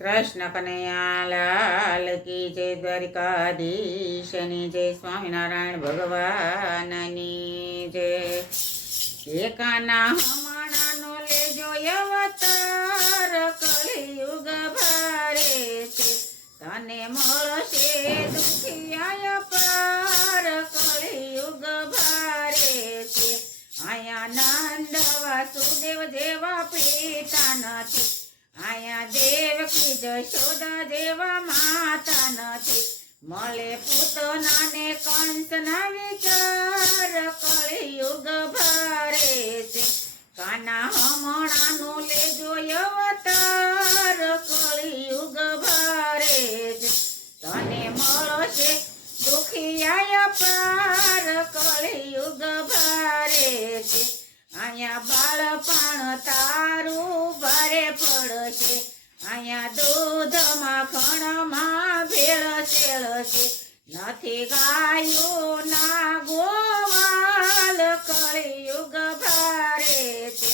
कृष्ण कन्हैया लाल की जय। द्वारिकाधीशनी जय। स्वामीनारायण भगवाननी जय। एकाना हमारानो लेजो अवतार कलियुग भारे छे तने મળશે દુખિયા પાર કલિયુગ ભારે છે આયા નંદ વાસુદેવ જેવા પિતા નથી આયા દેવકી જશોદા જેવા માતા નથી મળે પૂતનાને કંસના વિચાર કલિયુગ ભારે છે કાના હમણાનું લેજો અવતાર કલિયુગ ભારે છે તને મળશે દુખિયા પાર કલિયુગ ભારે છે આયા બાળપણ તારું ભારે પડશે આયા દૂધ માખણમાં ભેળસેળ છે નથી ગાયું ના ગોવાલ કલિયુગ ભારે છે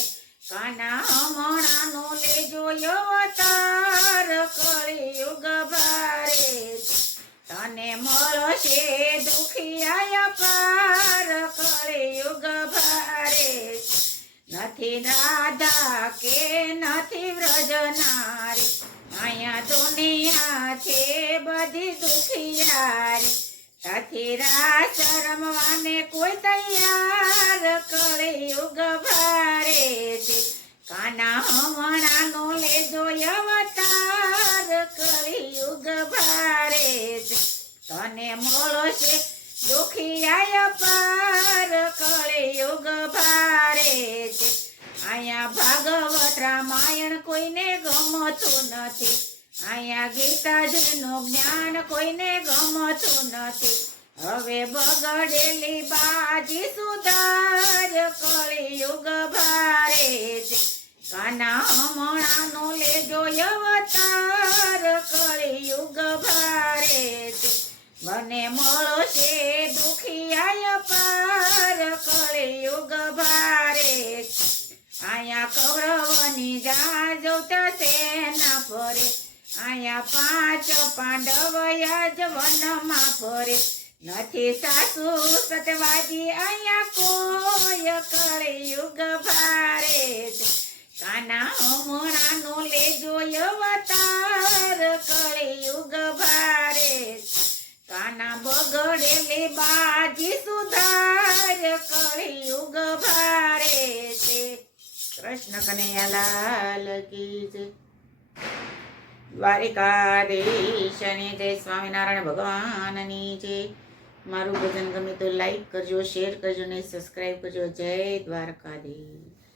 કાના હમણાનું લેજો અવતાર કલિયુગ ભારે છે તને મળશે દુખિયા પાર કલિયુગ ભારે નથી રાધા કે નથી વ્રજનારી અહીંયા દુનિયા છે બધી દુખિયારી નથી રાસ રમવાને કોઈ તૈયાર કલિયુગ ભારે છે કાના હમણાનો લેજો અવતાર કલિયુગ ભારે છે તને મળશે દુખિયા પાર કલિયુગ ભારે છે અહીંયા ભાગવત રામાયણ કોઈને ગમતું નથી અહીંયા ગીતાજીનું જ્ઞાન કોઈને ગમતું નથી હવે બગડેલી બાજી સુધાર કલિયુગ ભારે છે કાના હમણાનો લેજો અવતાર કલિયુગ ભારે છે મને મળશે દુખિયા પાર કલિયુગ ભારે આયા કૌરવની જાજવતા સેના ફરે આયા 5 પાંડવ યજવનમાં ફરે નથી સાસુ સતવાજી આયા કોઈ કલિયુગ ભારે છે કાના હમણાનો લેજો અવતાર કલિયુગ ભારે કાના બગડેલી બાજી સુધાર કલિયુગ ભારે છે કૃષ્ણ કનૈયા લાલ કી જય દ્વારિકાધીશની જય સ્વામિનારાયણ ભગવાનની જય મારું ભજન ગમે તો લાઈક કરજો શેર કરજો ને સબસ્ક્રાઈબ કરજો જય દ્વારકાધીશ